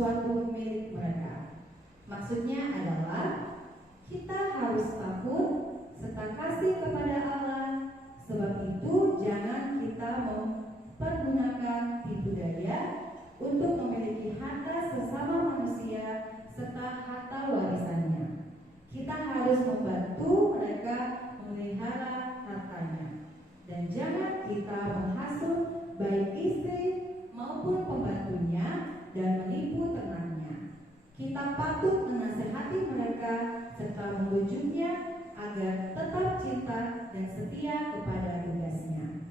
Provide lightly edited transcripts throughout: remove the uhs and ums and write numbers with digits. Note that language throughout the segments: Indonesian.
sesuatu milik mereka. Maksudnya adalah kita harus takut serta kasih kepada Allah. Sebab itu jangan kita mempergunakan tipu daya untuk memiliki harta sesama manusia serta harta warisannya. Kita harus membantu mereka memelihara hartanya. Dan jangan kita menghasut baik istri maupun pembantunya dan menipu ternaknya. Kita patut menasihati mereka serta membujuknya agar tetap cinta dan setia kepada tugasnya.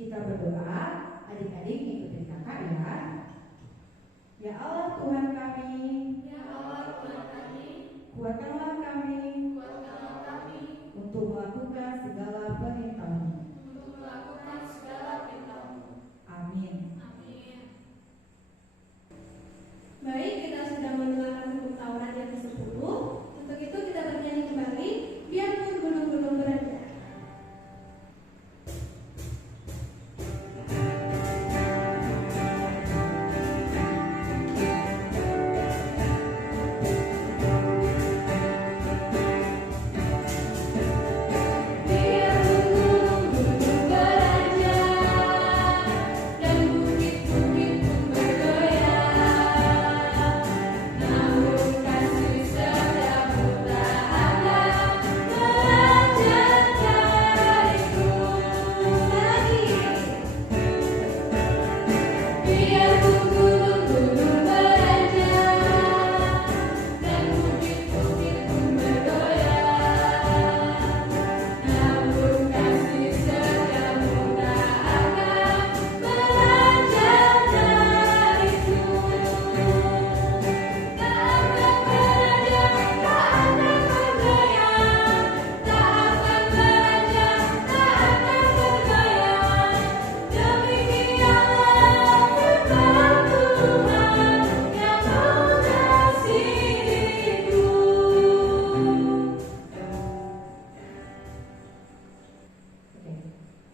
Kita berdoa, adik-adik ikuti kakak ya. Ya Allah Tuhan kami, Ya Allah Tuhan kami, kuatkanlah kami untuk melakukan segala perintah-Mu. Amin. Baik, kita sudah mendengarkan hukum Taurat yang ke-10. Untuk itu kita bernyanyi kembali, biarpun gunung-gunung beranjak.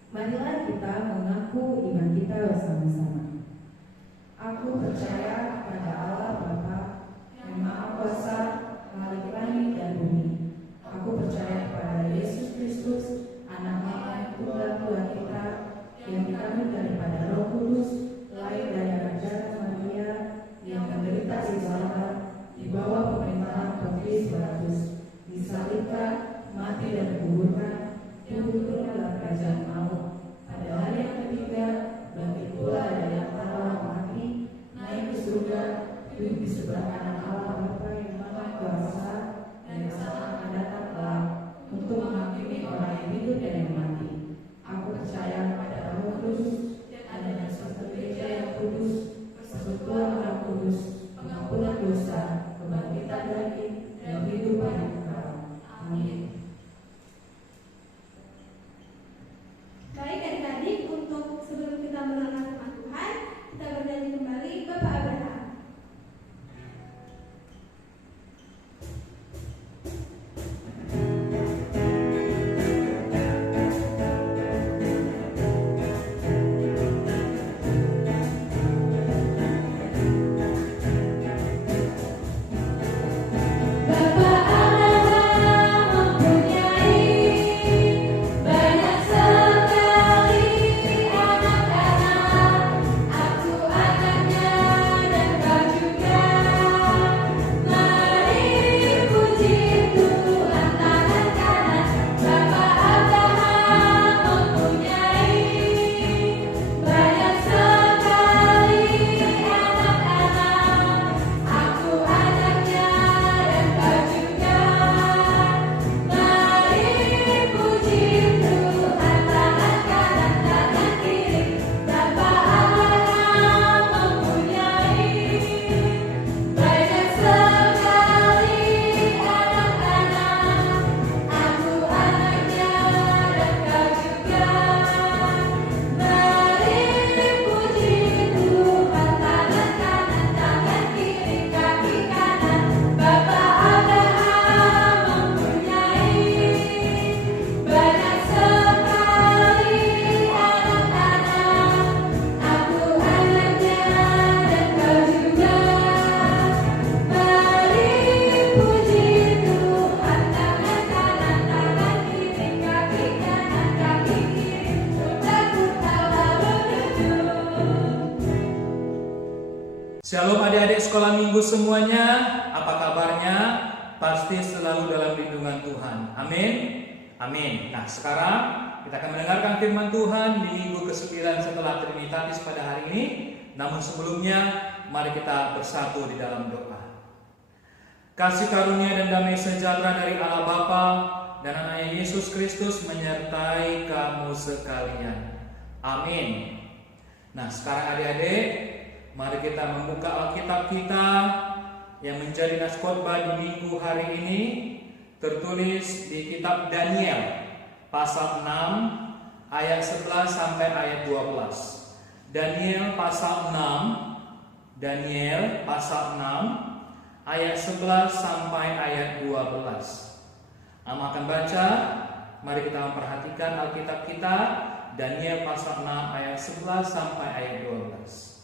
Marilah kita mengaku iman kita bersama-sama. Aku percaya kepada Allah Bapa yang Maha Kuasa, Khalik langit dan bumi. Aku percaya kepada Yesus Kristus, Anak Allah yang tunggal Tuhan kita, yang dikandung daripada Roh Kudus, lahir dari anak Maria, yang menderita di Jalan, di bawah pemerintahan Pontius Pilatus, disalibkan, mati dan dikuburkan, turun dalam kerajaan maut. Pada hari yang ketiga, bangkit pula dari antara orang mati, naik ke surga, Shalom adik-adik sekolah minggu semuanya, apa kabarnya? Pasti selalu dalam lindungan Tuhan. Amin. Amin. Nah, sekarang kita akan mendengarkan firman Tuhan di minggu ke-9 setelah Trinitatis pada hari ini. Namun sebelumnya, mari kita bersatu di dalam doa. Kasih karunia dan damai sejahtera dari Allah Bapa dan anaknya Yesus Kristus menyertai kamu sekalian. Amin. Nah, sekarang adik-adik, mari kita membuka Alkitab kita yang menjadi nas khotbah di minggu hari ini, tertulis di kitab Daniel pasal 6 ayat 11 sampai ayat 12. Daniel pasal 6 ayat 11 sampai ayat 12. Ama akan baca, mari kita memperhatikan Alkitab kita, Daniel pasal 6 ayat 11 sampai ayat 12.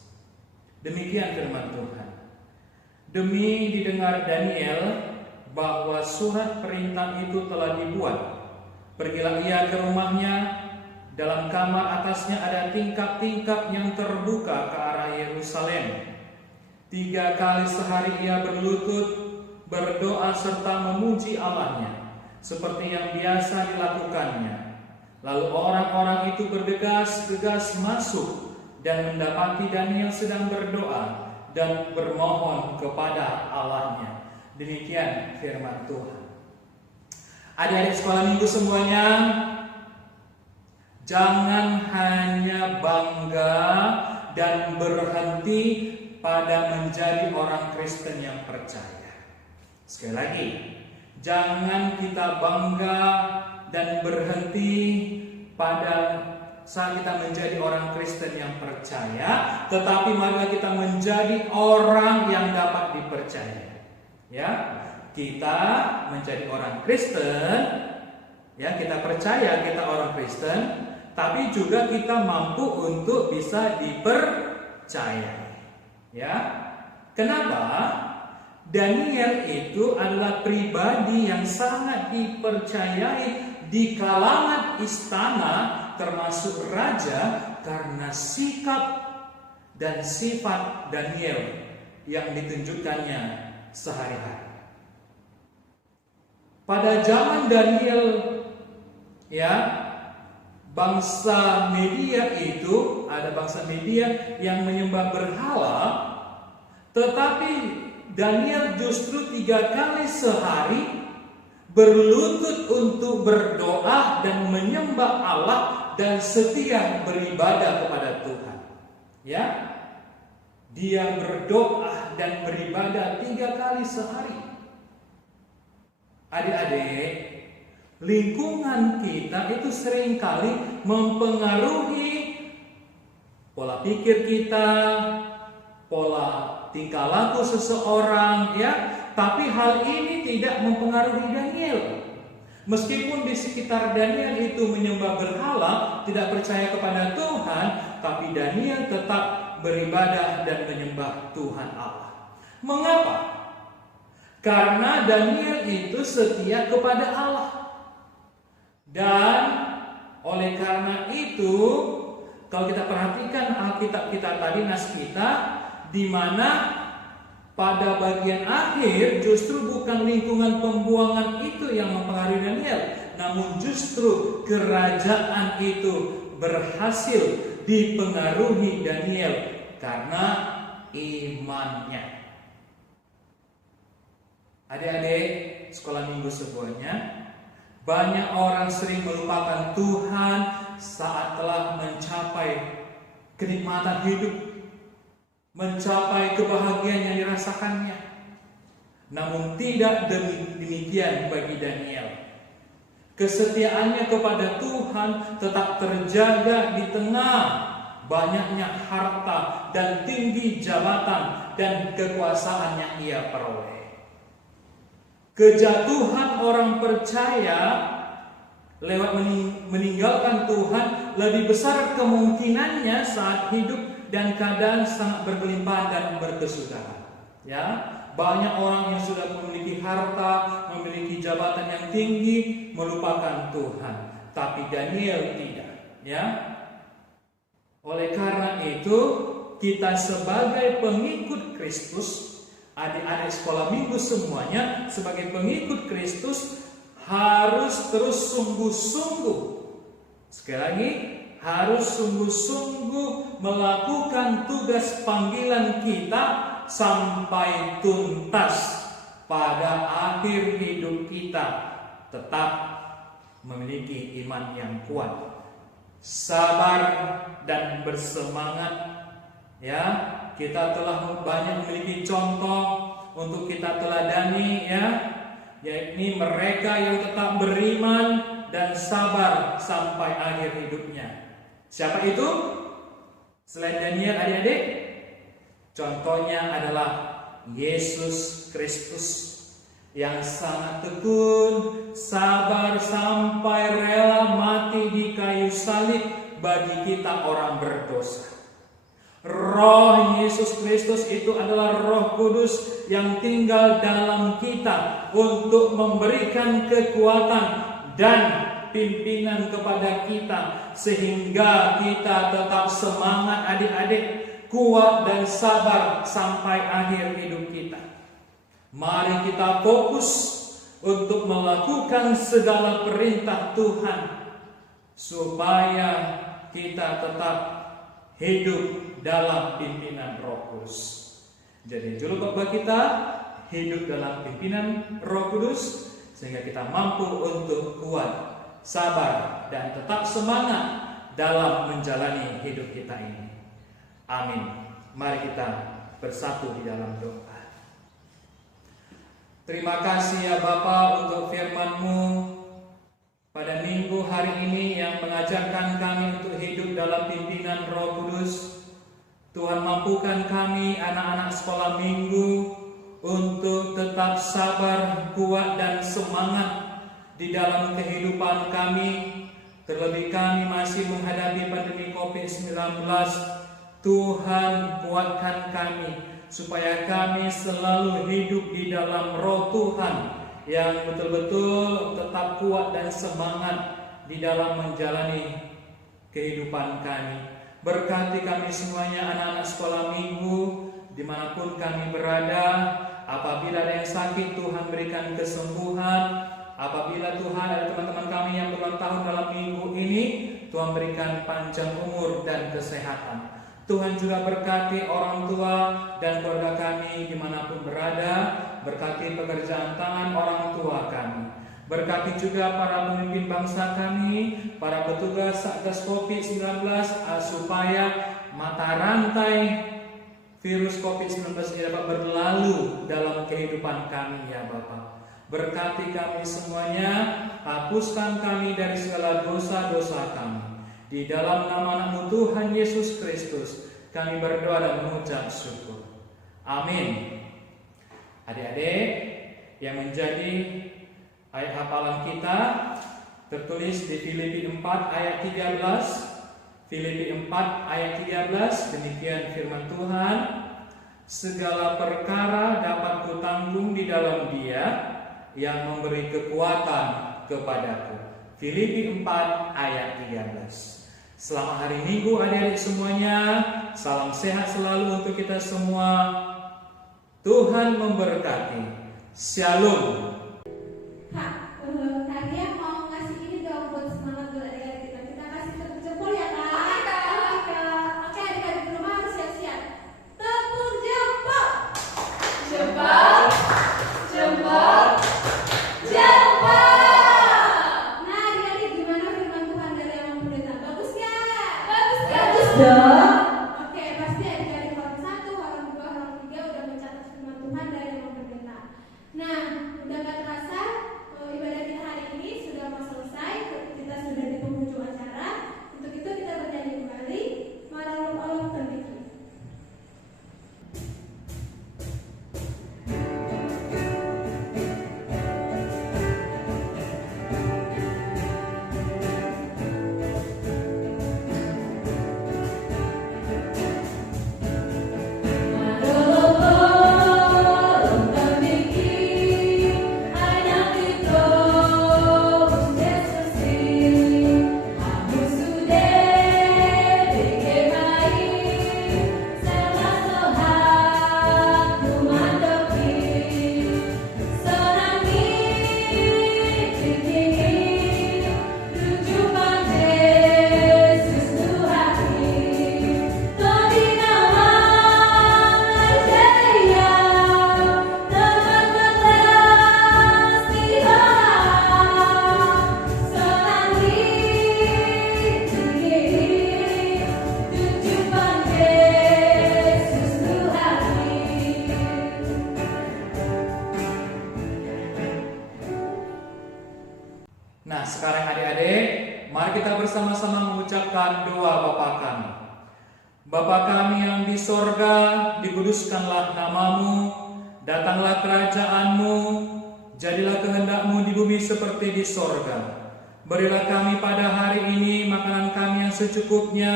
Demikian firman Tuhan. Demi didengar Daniel bahwa surat perintah itu telah dibuat, pergilah ia ke rumahnya. Dalam kamar atasnya ada tingkap-tingkap yang terbuka ke arah Yerusalem. 3 kali sehari ia berlutut, berdoa serta memuji Allahnya, seperti yang biasa dilakukannya. Lalu orang-orang itu bergegas-gegas masuk dan mendapati Daniel sedang berdoa dan bermohon kepada Allahnya. Demikian firman Tuhan. Adik-adik sekolah minggu semuanya, jangan hanya bangga dan berhenti pada menjadi orang Kristen yang percaya. Sekali lagi, jangan kita bangga dan berhenti pada saat kita menjadi orang Kristen yang percaya, tetapi marilah kita menjadi orang yang dapat dipercaya. Ya, kita menjadi orang Kristen, ya, kita percaya kita orang Kristen, tapi juga kita mampu untuk bisa dipercaya. Ya, kenapa? Daniel itu adalah pribadi yang sangat dipercayai di kalangan istana, termasuk raja, karena sikap dan sifat Daniel yang ditunjukkannya sehari-hari. Pada zaman Daniel, ya, bangsa Media itu, ada bangsa Media yang menyembah berhala, tetapi Daniel justru 3 kali sehari berlutut untuk berdoa dan menyembah Allah dan setia beribadah kepada Tuhan. Ya, dia berdoa dan beribadah 3 kali sehari. Adik-adik, lingkungan kita itu seringkali mempengaruhi pola pikir kita, pola tingkah laku seseorang, ya. Tapi hal ini tidak mempengaruhi Daniel. Meskipun di sekitar Daniel itu menyembah berhala, tidak percaya kepada Tuhan, tapi Daniel tetap beribadah dan menyembah Tuhan Allah. Mengapa? Karena Daniel itu setia kepada Allah. Dan oleh karena itu, kalau kita perhatikan Alkitab kita tadi, nas kita, di mana pada bagian akhir justru bukan lingkungan pembuangan itu yang mempengaruhi Daniel, namun justru kerajaan itu berhasil dipengaruhi Daniel karena imannya. Adik-adik sekolah minggu semuanya, banyak orang sering melupakan Tuhan saat telah mencapai kenikmatan hidup, mencapai kebahagiaan yang dirasakannya. Namun tidak demikian bagi Daniel. Kesetiaannya kepada Tuhan tetap terjaga di tengah banyaknya harta dan tinggi jabatan dan kekuasaan yang ia peroleh. Kejatuhan orang percaya lewat meninggalkan Tuhan lebih besar kemungkinannya saat hidup dan keadaan sangat berkelimpahan dan berkesudahan. Ya, banyak orang yang sudah memiliki harta, memiliki jabatan yang tinggi, melupakan Tuhan. Tapi Daniel tidak. Ya, oleh karena itu kita sebagai pengikut Kristus, adik-adik sekolah minggu semuanya sebagai pengikut Kristus harus terus sungguh-sungguh. Sekali lagi, harus sungguh-sungguh melakukan tugas panggilan kita sampai tuntas pada akhir hidup kita, tetap memiliki iman yang kuat, sabar dan bersemangat. Ya, kita telah banyak memiliki contoh untuk kita teladani, ya, yakni mereka yang tetap beriman dan sabar sampai akhir hidupnya. Siapa itu? Selain Daniel, adik-adik, contohnya adalah Yesus Kristus yang sangat tekun, sabar sampai rela mati di kayu salib bagi kita orang berdosa. Roh Yesus Kristus itu adalah Roh Kudus yang tinggal dalam kita untuk memberikan kekuatan dan pimpinan kepada kita sehingga kita tetap semangat adik-adik, kuat dan sabar sampai akhir hidup kita. Mari kita fokus untuk melakukan segala perintah Tuhan supaya kita tetap hidup dalam pimpinan Roh Kudus. Jadi juru khotbah kita hidup dalam pimpinan Roh Kudus sehingga kita mampu untuk kuat, sabar dan tetap semangat dalam menjalani hidup kita ini. Amin. Mari kita bersatu di dalam doa. Terima kasih ya Bapa untuk firman-Mu pada minggu hari ini yang mengajarkan kami untuk hidup dalam pimpinan Roh Kudus. Tuhan, mampukan kami anak-anak sekolah minggu untuk tetap sabar, kuat dan semangat di dalam kehidupan kami. Terlebih kami masih menghadapi pandemi COVID-19. Tuhan, kuatkan kami supaya kami selalu hidup di dalam Roh Tuhan yang betul-betul tetap kuat dan semangat di dalam menjalani kehidupan kami. Berkati kami semuanya anak-anak sekolah minggu dimanapun kami berada. Apabila ada yang sakit, Tuhan berikan kesembuhan. Apabila Tuhan ada teman-teman kami yang berulang tahun dalam minggu ini, Tuhan berikan panjang umur dan kesehatan. Tuhan juga berkati orang tua dan keluarga kami dimanapun berada. Berkati pekerjaan tangan orang tua kami. Berkati juga para pemimpin bangsa kami, para petugas Satgas COVID-19, supaya mata rantai virus COVID-19 ini dapat berlalu dalam kehidupan kami ya Bapa. Berkati kami semuanya, hapuskan kami dari segala dosa-dosa kami. Di dalam nama Anak-Mu Tuhan Yesus Kristus, kami berdoa dan mengucap syukur. Amin. Adik-adik, yang menjadi ayat hafalan kita tertulis di Filipi 4 ayat 13. Filipi 4 ayat 13, demikian firman Tuhan. Segala perkara dapat kutanggung di dalam Dia yang memberi kekuatan kepadaku. Filipi 4 ayat 13. Selamat hari Minggu adik-adik semuanya. Salam sehat selalu untuk kita semua. Tuhan memberkati. Shalom. Kalian mau ngasih ini dong buat semangat buat adik-adik kita. Kita kasih tepuk jempol ya Kak? Oke, adik-adik di rumah harus siap-siap. Tepuk jempol. Jempol. Jempol. Jempol. Nah adik-adik, gimana firman Tuhan dari Yang Pendeta? Bagus gak? Bagus dong. Oke, pasti adik-adik orang 1, orang 2, orang 3 udah mencatat firman Tuhan dari Yang Pendeta. Nah, udah mengucapkan doa Bapa kami. Bapa kami yang di sorga, dikuduskanlah namamu, datanglah kerajaanmu, jadilah kehendak-mu di bumi seperti di sorga. Berilah kami pada hari ini makanan kami yang secukupnya,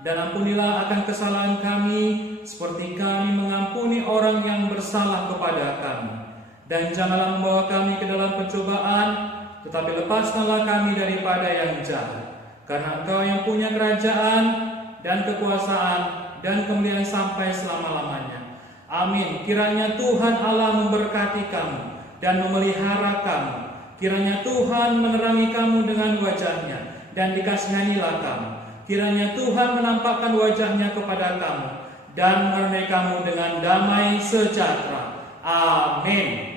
dan ampunilah akan kesalahan kami, seperti kami mengampuni orang yang bersalah kepada kami. Dan janganlah membawa kami ke dalam pencobaan, tetapi lepaskanlah kami daripada yang jahat. Karena Engkau yang punya kerajaan dan kekuasaan dan kemuliaan sampai selama-lamanya. Amin. Kiranya Tuhan Allah memberkati kamu dan memelihara kamu. Kiranya Tuhan menerangi kamu dengan wajah-Nya dan dikasihanilah kamu. Kiranya Tuhan menampakkan wajah-Nya kepada kamu dan menyertai kamu dengan damai sejahtera. Amin.